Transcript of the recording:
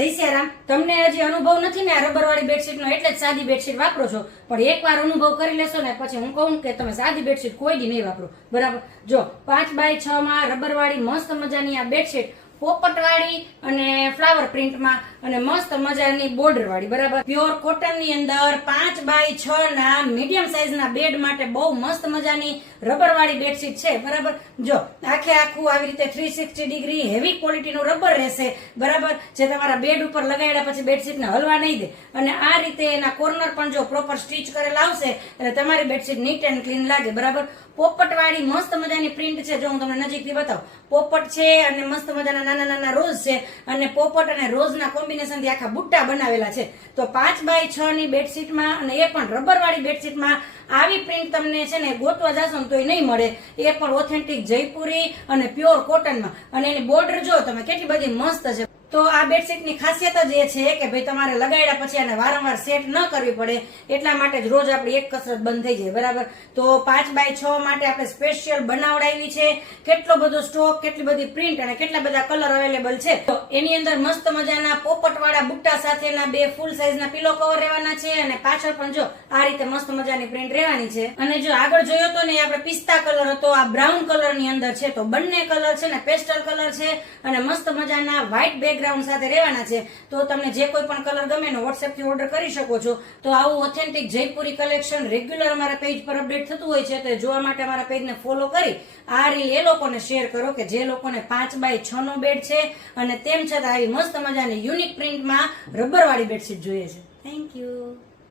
જય સિયારામ. તમને હજી અનુભવ નથી ને આ રબરવાળી બેડશીટનો, એટલે જ સાદી બેડશીટ વાપરો છો. પણ એકવાર અનુભવ કરી લેશો ને પછી હું કહું કે તમે સાદી બેડશીટ કોઈ દી નહીં વાપરો. બરાબર. જો 5x6 માં રબરવાળી મસ્ત મજાની આ બેડશીટ, પોપટવાળી અને ફ્લાવર પ્રિન્ટમાં અને મસ્ત મજાની બોર્ડર વાળી. બરાબર. પ્યોર કોટન ની અંદર 5x6 ના મીડિયમ સાઈઝના બેડ માટે બહુ મસ્ત મજાની રબરવાળી બેડશીટ છે. બરાબર. જો આખે આખું આવી રીતે 360 ડિગ્રી હેવી ક્વોલિટીનું રબર રહેશે. બરાબર. જે તમારા બેડ ઉપર લગાડ્યા પછી બેડશીટને હલવા નહીં દે. અને આ રીતે એના કોર્નર પણ જો પ્રોપર સ્ટીચ કરેલા આવશે એટલે તમારી બેડશીટ નીટ એન્ડ ક્લીન લાગે. બરાબર. પોપટવાળી મસ્ત મજાની પ્રિન્ટ છે. જો હું તમને નજીકથી બતાવું, પોપટ છે અને મસ્ત મજાના નાના નાના રોઝ છે અને પોપટ અને રોઝના કોમ્બિનેશનથી આખા બુટ્ટા બનાવેલા છે. તો 5x6 ની બેડશીટમાં અને એ પણ રબરવાળી બેડશીટમાં આવી પ્રિન્ટ તમને છે ને ગોતવા જાશો ને તોય નહીં મળે. એ પણ ઓથેન્ટિક જયપુરી અને પ્યોર કોટનમાં. અને એની બોર્ડર જો તમે કેટલી બધી મસ્ત છે. તો આ બેડશીટની ખાસિયત જ એ છે કે ભાઈ તમારે લગાડ્યા પછી આને વારંવાર સેટ ન કરવી પડે. એટલા માટે જ રોજ આપણી એક કસરત બંધ થઈ જાય. બરાબર. તો 5x6 માટે આપણે સ્પેશિયલ બનાવડાવી છે. કેટલો બધો સ્ટોક, કેટલી બધી પ્રિન્ટ અને કેટલા બધા કલર અવેલેબલ છે. તો એની અંદર મસ્ત મજાના પોપટવાળા બુટ્ટા સાથેના 2 ફૂલ સાઈઝના પિલો કવર રહેવાના છે અને પાછળ પણ જો આ રીતે મસ્ત મજાની પ્રિન્ટ રહેવાની છે. અને જો આગળ જોયો તો ને આપણે પિસ્તા કલર હતો, આ બ્રાઉન કલર ની અંદર છે. તો બંને કલર છે ને પેસ્ટલ કલર છે અને મસ્ત મજાના વ્હાઈટ બેકગ્રાઉન્ડ સાથે રહેવાના છે. તો તમને જે કોઈ પણ કલર ગમે ને વોટ્સએપ થી ઓર્ડર કરી શકો છો. તો આવું ઓથેન્ટિક જયપુરી કલેક્શન રેગ્યુલર અમારા પેજ પર અપડેટ થતું હોય છે. તો જોવા માટે અમારા પેજને ફોલો કરી આ રીલ એ લોકોને શેર કરો કે જે લોકોને 5x6 નો બેડ છે અને તેમ છતાં આવી મસ્ત મજાની યુનિક પ્રિન્ટમાં રબરવાળી બેડશીટ જોઈએ છે. Thank you.